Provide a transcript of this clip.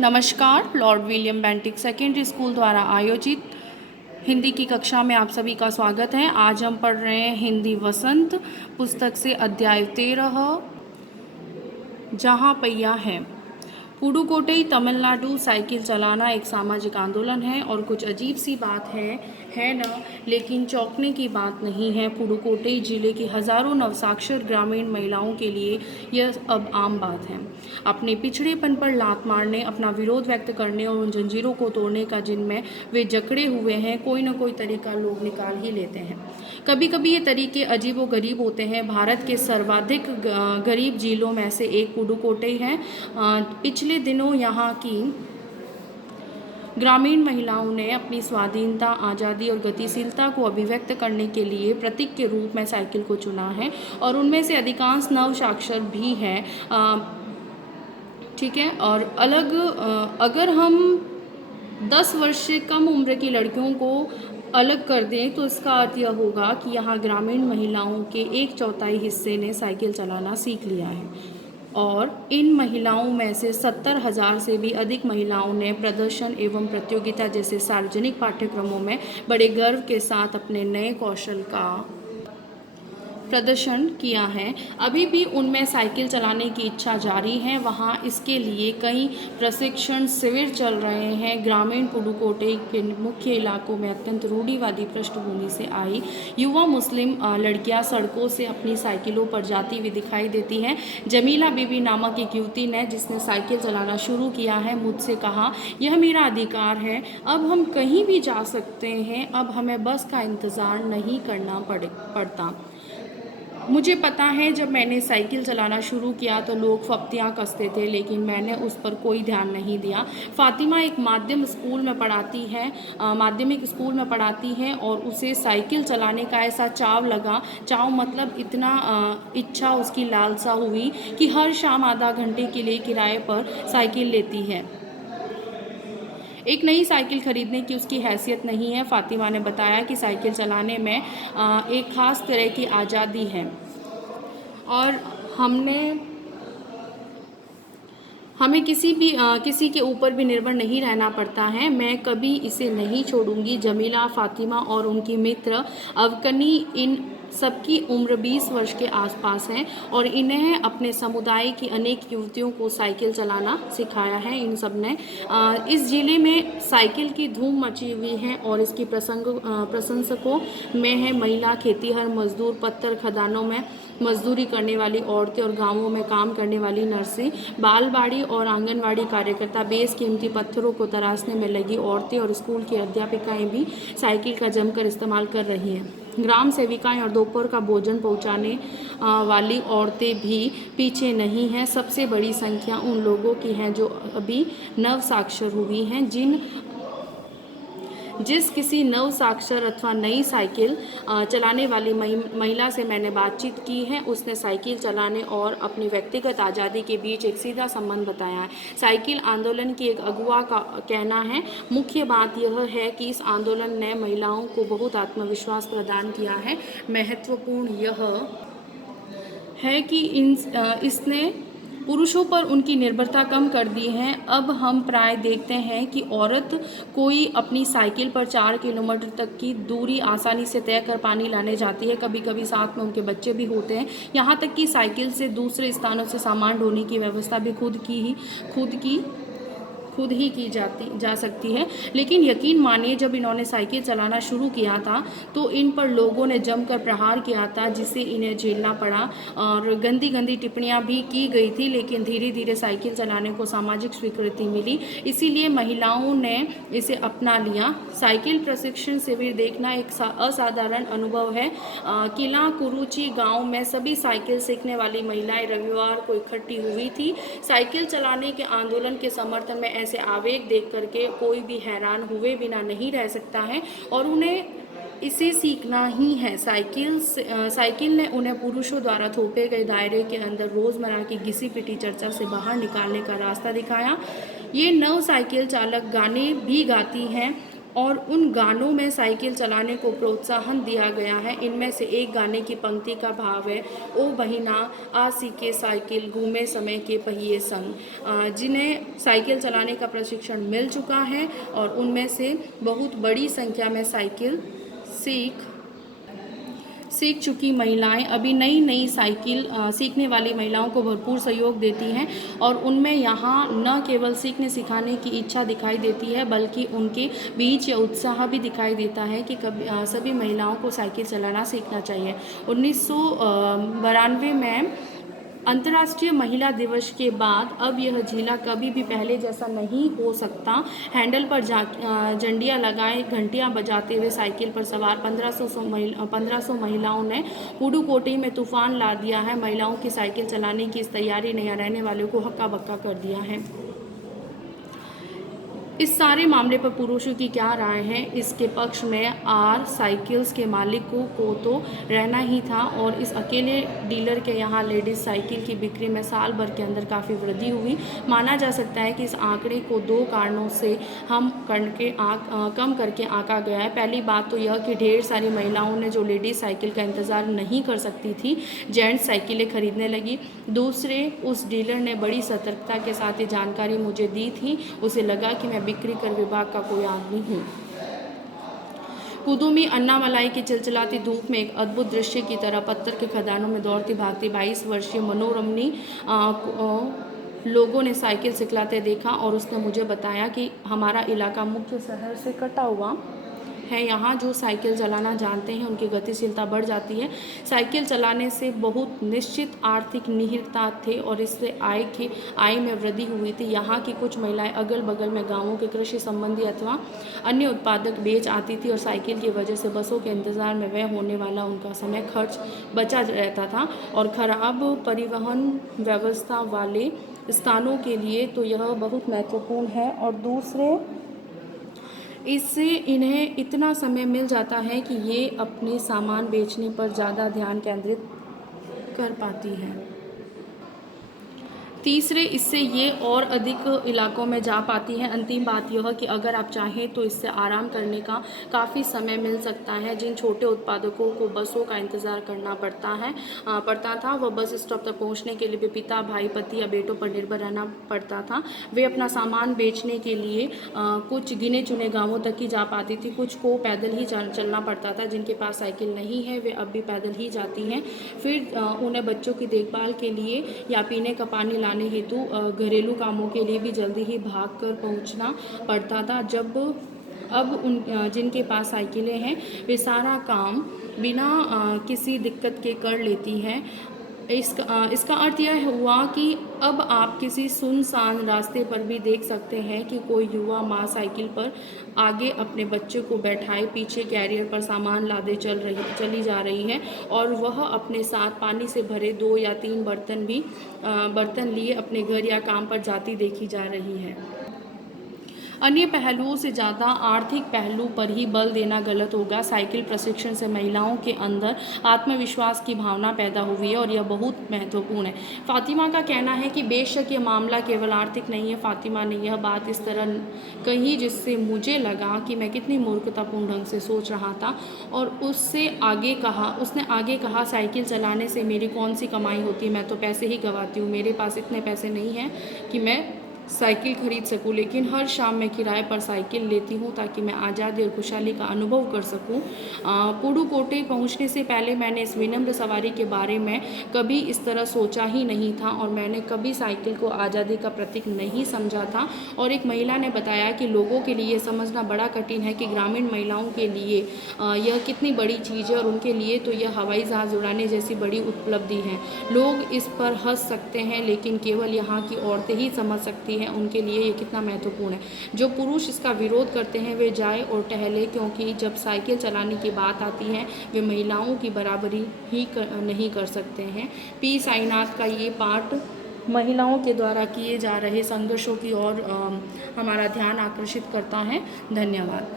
नमस्कार। Lord William Bentinck secondary school द्वारा आयोजित हिंदी की कक्षा में आप सभी का स्वागत है। आज हम पढ़ रहे हैं हिंदी वसंत पुस्तक से अध्याय 13 जहाँ पहिया है। पुडुकोट्टई तमिलनाडु। साइकिल चलाना एक सामाजिक आंदोलन है और कुछ अजीब सी बात है न, लेकिन चौंकने की बात नहीं है। पुडुकोट्टई जिले की हजारों नवसाक्षर ग्रामीण महिलाओं के लिए यह अब आम बात है। अपने पिछड़ेपन पर लात मारने, अपना विरोध व्यक्त करने और उन जंजीरों को तोड़ने का जिनमें वे जकड़े हुए हैं, कोई न कोई तरीका लोग निकाल ही लेते हैं। कभी कभी ये तरीके अजीब व गरीब होते हैं। भारत के सर्वाधिक गरीब जिलों में से एक पुडुकोट्टई है। पिछले दिनों यहाँ की ग्रामीण महिलाओं ने अपनी स्वाधीनता, आज़ादी और गतिशीलता को अभिव्यक्त करने के लिए प्रतीक के रूप में साइकिल को चुना है और उनमें से अधिकांश नवसाक्षर भी हैं। ठीक है। और अगर हम 10 वर्ष से कम उम्र की लड़कियों को अलग कर दें तो इसका अर्थ यह होगा कि यहाँ ग्रामीण महिलाओं के 1/4 हिस्से ने साइकिल चलाना सीख लिया है और इन महिलाओं में से 70,000 से भी अधिक महिलाओं ने प्रदर्शन एवं प्रतियोगिता जैसे सार्वजनिक पाठ्यक्रमों में बड़े गर्व के साथ अपने नए कौशल का प्रदर्शन किया है। अभी भी उनमें साइकिल चलाने की इच्छा जारी है। वहाँ इसके लिए कई प्रशिक्षण शिविर चल रहे हैं। ग्रामीण पुडुकोट्टई के मुख्य इलाकों में अत्यंत रूढ़िवादी पृष्ठभूमि से आई युवा मुस्लिम लड़कियां सड़कों से अपनी साइकिलों पर जाती हुई दिखाई देती हैं। जमीला बीबी नामक एक युवती ने, जिसने साइकिल चलाना शुरू किया है, मुझसे कहा, यह मेरा अधिकार है। अब हम कहीं भी जा सकते हैं। अब हमें बस का इंतज़ार नहीं करना पड़ता। मुझे पता है, जब मैंने साइकिल चलाना शुरू किया तो लोग फप्तियाँ कसते थे, लेकिन मैंने उस पर कोई ध्यान नहीं दिया। फातिमा एक माध्यमिक स्कूल में पढ़ाती है और उसे साइकिल चलाने का ऐसा चाव लगा, चाव मतलब इतना इच्छा, उसकी लालसा हुई कि हर शाम आधा घंटे के लिए किराए पर साइकिल लेती है। एक नई साइकिल खरीदने की उसकी हैसियत नहीं है। फातिमा ने बताया कि साइकिल चलाने में एक ख़ास तरह की आज़ादी है और हमें किसी के ऊपर भी निर्भर नहीं रहना पड़ता है। मैं कभी इसे नहीं छोड़ूंगी। जमीला, फातिमा और उनकी मित्र अवकनी, इन सबकी उम्र 20 वर्ष के आसपास है और इन्हें अपने समुदाय की अनेक युवतियों को साइकिल चलाना सिखाया है। इन सब ने इस जिले में साइकिल की धूम मची हुई है और इसकी प्रशंसकों में है महिला खेतीहर मजदूर, पत्थर खदानों में मजदूरी करने वाली औरतें और गांवों में काम करने वाली नर्सें, बालवाड़ी और आंगनवाड़ी कार्यकर्ता, बेशकीमती पत्थरों को तराशने में लगी औरतें और स्कूल की अध्यापिकाएं भी साइकिल का जमकर इस्तेमाल कर रही हैं। ग्राम सेविकाएं और दोपहर का भोजन पहुंचाने वाली औरतें भी पीछे नहीं हैं। सबसे बड़ी संख्या उन लोगों की है जो अभी नवसाक्षर हुई हैं। जिस किसी नव साक्षर अथवा नई साइकिल चलाने वाली महिला से मैंने बातचीत की है, उसने साइकिल चलाने और अपनी व्यक्तिगत आज़ादी के बीच एक सीधा संबंध बताया है। साइकिल आंदोलन की एक अगुवा का कहना है, मुख्य बात यह है कि इस आंदोलन ने महिलाओं को बहुत आत्मविश्वास प्रदान किया है। महत्वपूर्ण यह है कि इसने पुरुषों पर उनकी निर्भरता कम कर दी है। अब हम प्राय देखते हैं कि औरत कोई अपनी साइकिल पर 4 किलोमीटर तक की दूरी आसानी से तय कर पानी लाने जाती है। कभी कभी साथ में उनके बच्चे भी होते हैं। यहाँ तक कि साइकिल से दूसरे स्थानों से सामान ढोने की व्यवस्था भी खुद ही की जा सकती है। लेकिन यकीन मानिए, जब इन्होंने साइकिल चलाना शुरू किया था तो इन पर लोगों ने जमकर प्रहार किया था, जिससे इन्हें झेलना पड़ा और गंदी गंदी टिप्पणियां भी की गई थी। लेकिन धीरे धीरे साइकिल चलाने को सामाजिक स्वीकृति मिली, इसीलिए महिलाओं ने इसे अपना लिया। साइकिल प्रशिक्षण शिविर देखना एक असाधारण अनुभव है। किला कुरुचि गाँव में सभी साइकिल सीखने वाली महिलाएं रविवार को इकट्ठी हुई थी। साइकिल चलाने के आंदोलन के समर्थन में ऐसे आवेग देख करके कोई भी हैरान हुए बिना नहीं रह सकता है और उन्हें इसे सीखना ही है। साइकिल ने उन्हें पुरुषों द्वारा थोपे गए दायरे के अंदर रोज़मर्रा की घिसी पिटी चर्चा से बाहर निकालने का रास्ता दिखाया। ये नव साइकिल चालक गाने भी गाती हैं और उन गानों में साइकिल चलाने को प्रोत्साहन दिया गया है। इनमें से एक गाने की पंक्ति का भाव है, ओ बहिना आ सीखे साइकिल घूमे समय के पहिए संग। जिन्हें साइकिल चलाने का प्रशिक्षण मिल चुका है और उनमें से बहुत बड़ी संख्या में साइकिल सीख चुकी महिलाएं अभी नई नई साइकिल सीखने वाली महिलाओं को भरपूर सहयोग देती हैं और उनमें यहाँ न केवल सीखने सिखाने की इच्छा दिखाई देती है बल्कि उनके बीच यह उत्साह भी दिखाई देता है कि सभी महिलाओं को साइकिल चलाना सीखना चाहिए। 1992 में अंतर्राष्ट्रीय महिला दिवस के बाद अब यह जिला कभी भी पहले जैसा नहीं हो सकता। हैंडल पर झंडियाँ लगाए घंटियाँ बजाते हुए साइकिल पर सवार 1500 महिलाओं ने पुडुकोट्टई में तूफान ला दिया है। महिलाओं की साइकिल चलाने की इस तैयारी ने यहाँ रहने वालों को हक्का बक्का कर दिया है। इस सारे मामले पर पुरुषों की क्या राय है? इसके पक्ष में आर साइकिल्स के मालिकों को तो रहना ही था और इस अकेले डीलर के यहाँ लेडीज़ साइकिल की बिक्री में साल भर के अंदर काफ़ी वृद्धि हुई। माना जा सकता है कि इस आंकड़े को 2 कारणों से कम करके आंका गया है। पहली बात तो यह कि ढेर सारी महिलाओं ने जो लेडीज़ साइकिल का इंतज़ार नहीं कर सकती थी, जेंट्स साइकिलें खरीदने लगी। दूसरे, उस डीलर ने बड़ी सतर्कता के साथ ये जानकारी मुझे दी थी। उसे लगा कि मैं बिक्री कर विभाग का कोई आदमी हूँ। कुदुमी अन्नामलाई की चिलचिलाती धूप में एक अद्भुत दृश्य की तरह पत्थर के खदानों में दौड़ती भागती 22 वर्षीय मनोरमनी लोगों ने साइकिल सिखलाते देखा और उसने मुझे बताया कि हमारा इलाका मुख्य शहर से कटा हुआ है। यहाँ जो साइकिल चलाना जानते हैं उनकी गतिशीलता बढ़ जाती है। साइकिल चलाने से बहुत निश्चित आर्थिक निहितार्थ थे और इससे आय में वृद्धि हुई थी। यहाँ की कुछ महिलाएं अगल बगल में गांवों के कृषि संबंधी अथवा अन्य उत्पादक बेच आती थी और साइकिल की वजह से बसों के इंतज़ार में व्यय होने वाला उनका समय खर्च बचा रहता था और खराब परिवहन व्यवस्था वाले स्थानों के लिए तो यह बहुत महत्वपूर्ण है। और दूसरे, इससे इन्हें इतना समय मिल जाता है कि ये अपने सामान बेचने पर ज़्यादा ध्यान केंद्रित कर पाती हैं। तीसरे, इससे ये और अधिक इलाकों में जा पाती हैं। अंतिम बात यह कि अगर आप चाहें तो इससे आराम करने का काफ़ी समय मिल सकता है। जिन छोटे उत्पादकों को बसों का इंतज़ार करना पड़ता था, वह बस स्टॉप तक पहुंचने के लिए भी पिता, भाई, पति या बेटों पर निर्भर रहना पड़ता था। वे अपना सामान बेचने के लिए कुछ गिने चुने गाँवों तक ही जा पाती थी। कुछ को पैदल ही चलना पड़ता था। जिनके पास साइकिल नहीं है वे अब भी पैदल ही जाती हैं। फिर उन्हें बच्चों की देखभाल के लिए या पीने का पानी लाने हेतु घरेलू कामों के लिए भी जल्दी ही भागकर पहुंचना पड़ता था। अब जिनके पास साइकिलें हैं वे सारा काम बिना किसी दिक्कत के कर लेती हैं। इसका अर्थ यह हुआ कि अब आप किसी सुनसान रास्ते पर भी देख सकते हैं कि कोई युवा माँ साइकिल पर आगे अपने बच्चे को बैठाए पीछे कैरियर पर सामान लादे चली जा रही है और वह अपने साथ पानी से भरे 2 या 3 बर्तन लिए अपने घर या काम पर जाती देखी जा रही है। अन्य पहलुओं से ज़्यादा आर्थिक पहलू पर ही बल देना गलत होगा। साइकिल प्रशिक्षण से महिलाओं के अंदर आत्मविश्वास की भावना पैदा हुई है और यह बहुत महत्वपूर्ण है। फातिमा का कहना है कि बेशक ये मामला केवल आर्थिक नहीं है। फातिमा ने यह बात इस तरह कही जिससे मुझे लगा कि मैं कितनी मूर्खतापूर्ण ढंग से सोच रहा था और उसने आगे कहा साइकिल चलाने से मेरी कौन सी कमाई होती, मैं तो पैसे ही गंवाती हूँ। मेरे पास इतने पैसे नहीं हैं कि मैं साइकिल खरीद सकूं, लेकिन हर शाम मैं किराए पर साइकिल लेती हूं ताकि मैं आज़ादी और खुशहाली का अनुभव कर सकूं। पुडुकोट्टई पहुंचने से पहले मैंने इस विनम्र सवारी के बारे में कभी इस तरह सोचा ही नहीं था और मैंने कभी साइकिल को आज़ादी का प्रतीक नहीं समझा था। और एक महिला ने बताया कि लोगों के लिए समझना बड़ा कठिन है कि ग्रामीण महिलाओं के लिए यह कितनी बड़ी चीज़ है और उनके लिए तो यह हवाई जहाज़ उड़ाने जैसी बड़ी उपलब्धि है। लोग इस पर हंस सकते हैं लेकिन केवल यहाँ की औरतें ही समझ सकती हैं उनके लिए ये कितना महत्वपूर्ण है। जो पुरुष इसका विरोध करते हैं वे जाए और टहले, क्योंकि जब साइकिल चलाने की बात आती है वे महिलाओं की बराबरी ही नहीं कर सकते हैं। पी साईनाथ का ये पाठ महिलाओं के द्वारा किए जा रहे संघर्षों की ओर हमारा ध्यान आकर्षित करता है। धन्यवाद।